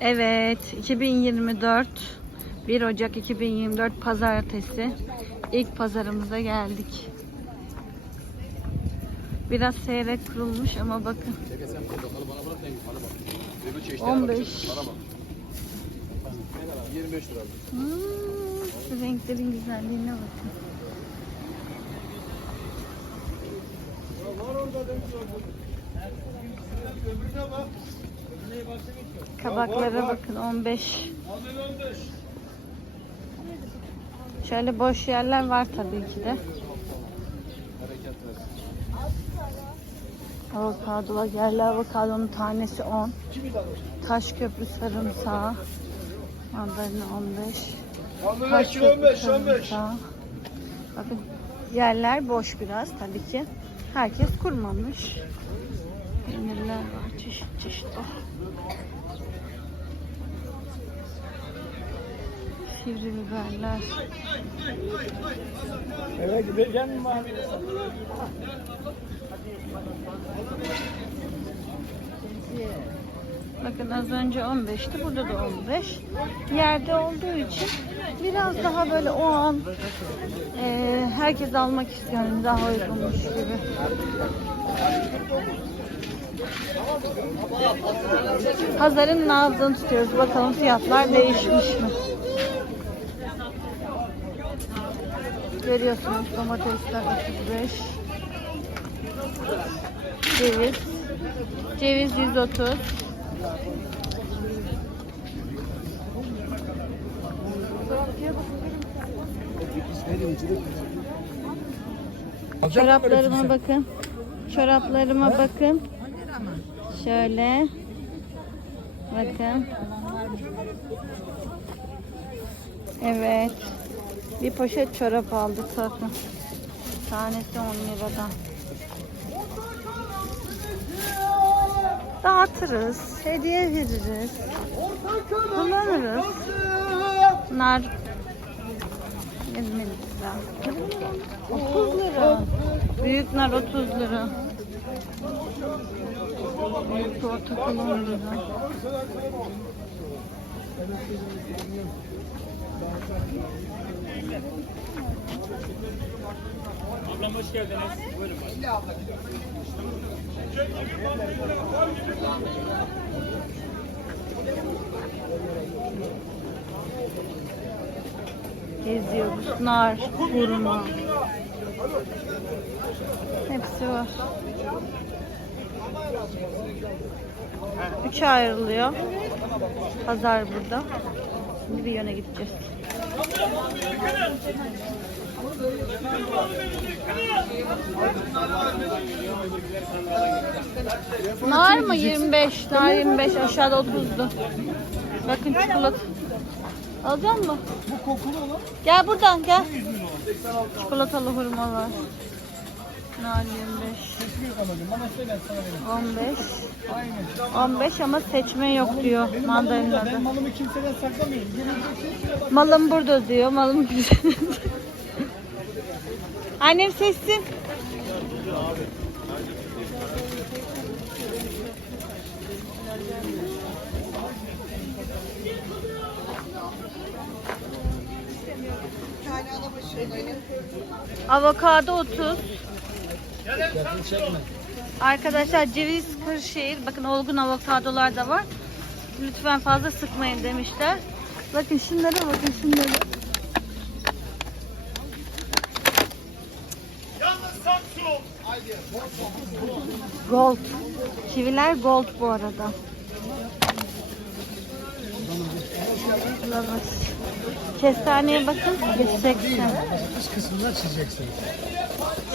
Evet, 2024 1 Ocak 2024 pazartesi ilk pazarımıza geldik. Biraz seyrek kurulmuş ama bakın 15 25 lira. Hmm, renklerin güzelliğine bakın. Kabaklara bakın 15. Şöyle boş yerler var tabii ki de. Avokadolar yerli avokadonun tanesi 10. Taşköprü sarımsağı. Mandalina 15. 15 Taşköprü 15 15. sarımsağı. Bakın yerler boş biraz tabii ki. Herkes kurmamış. Peynirler var çeşit çeşit. Oh. Sivri biberler. Eve gideceğim mi abi? Bakın az önce 15'ti. Burada da 15. Yerde olduğu için biraz daha böyle o an e, herkes almak istiyor. Daha uygunmuş gibi. Pazarın nabzını tutuyoruz. Bakalım fiyatlar değişmiş mi? Görüyorsunuz domatesler 35. Ceviz. Ceviz 130. Çoraplarıma bakın. Çoraplarıma bakın. Şöyle. Bakın. Evet. Bir poşet çorap aldık bakın. Tanesi 10 liradan. Dağıtırız. Hediye veririz. Kullanırız. Nar 20 lira. 30 lira. Büyük nar 30 lira. Büyük portakal 10 lira. Ablam hoş geldiniz. Buyurun. Geziyoruz. Nar, hurma. Hepsi var. Üçe ayrılıyor. Pazar burada. Şimdi bir yöne gideceğiz. Nar mı 25? Nar 25 aşağıda 30'du. Bakın çikolata. Alacak mısın? Bu kokulu olan Gel buradan gel. Çikolatalı hurma var. Nar 25. kesmiyor amacım. Bana söyle sana vereyim. 15. Aynen. 15 ama seçme yok diyor Benim malım burada. Ben malımı kimseden saklamıyorum. Şey. Malım burada diyor. Malım güzel. Annem sessin. Avokado 30. Arkadaşlar ceviz Kırşehir. Bakın olgun avokadolar da var. Lütfen fazla sıkmayın demişler. Bakın şunlara bakın şunlara. Gold. Kiviler gold bu arada. Lavaş. Kestaneye bakın. 180. Üst kısmından çizeceksin.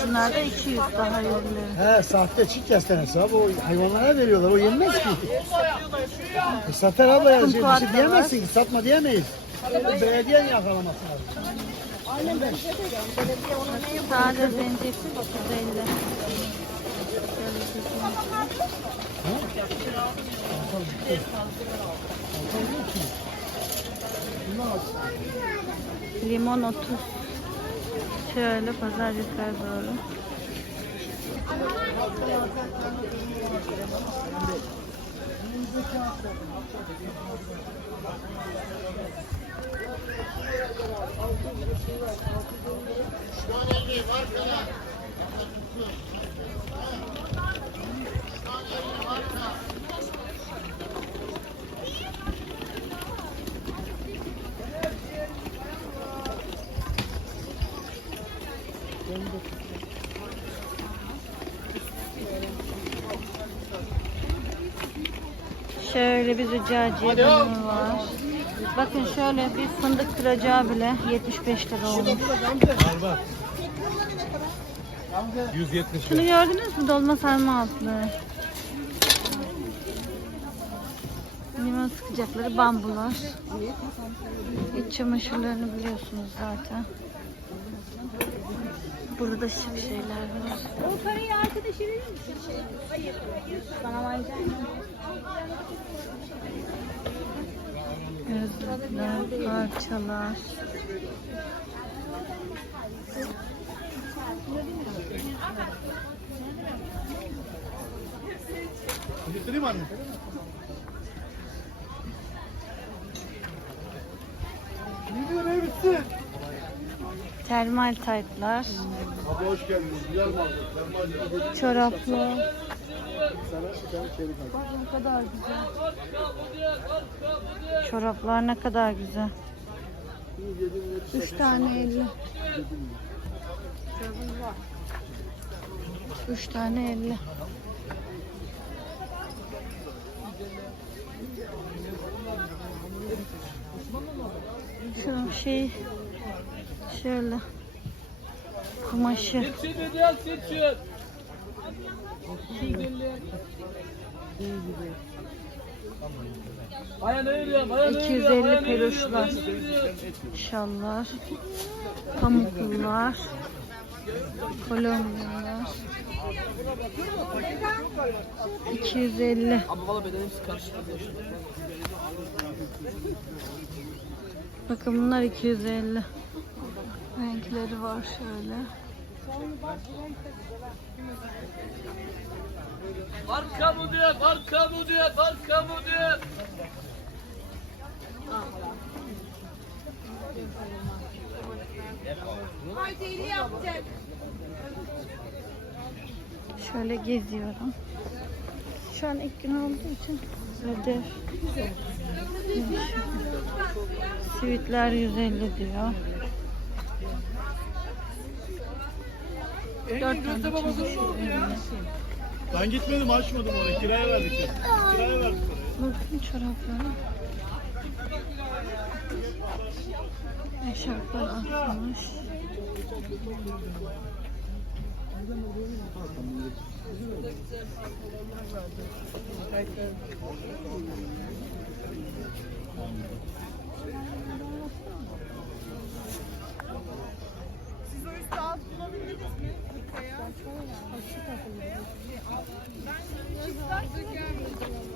Şunlar da 200 daha yolları. He sahte çiğ kestanesi abi o hayvanlara veriyorlar o yenmez ki. E, satar abla ya şey, bir şey diyemezsin ki satma diyemeyiz. O belediyenin yakalaması lazım. Sade zencefil 350. Şöyle çekeyim. Limon 30. Şöyle pazarcıklara doğru. Şu an var mı ya? Şöyle bir züccaciye bölümü var. Bakın şöyle bir fındık kıracağı bile 75 lira olmuş. Var var. 170 Şunu gördünüz mü? Dolma sarma altlı. Limon sıkacakları bambular. İç çamaşırlarını biliyorsunuz zaten. Burada da şık şeyler var. O parayı arkadaş verir misin? Hayır. Bana verecek Gözlükler, parçalar. Getireyim anne. Gidiyor ev bitsin. Termal taytlar, Abi hoş geldiniz. Güzel çeyrek aldım. Bak ne kadar güzel. Çoraplar ne kadar güzel. Üç tane elli. Üç tane elli. Şu şey şöyle kumaşı eğiliyorum, ayağını 250 eğiliyorum, ayağını peruşlar. eğiliyorum, ayağını eğiliyorum. şallar, pamuklular, kolonyalar. 250. Abi valla beden hepsi karıştı. Bakın bunlar 250. Renkleri var şöyle. Arka mı diyor, arka mı diyor, arka mı diyor. Şöyle geziyorum. Şu an ilk gün olduğu için ödev. Sivitler 150 diyor. Engin Gözde babasının ne oldu ya? Ben gitmedim açmadım orayı. Kiraya verdik ya. Kiraya verdik orayı. Bakın çoraplara. Eşarplar atmış. Siz o üstü alt bulabildiniz şu tarafa gidiyor. Ben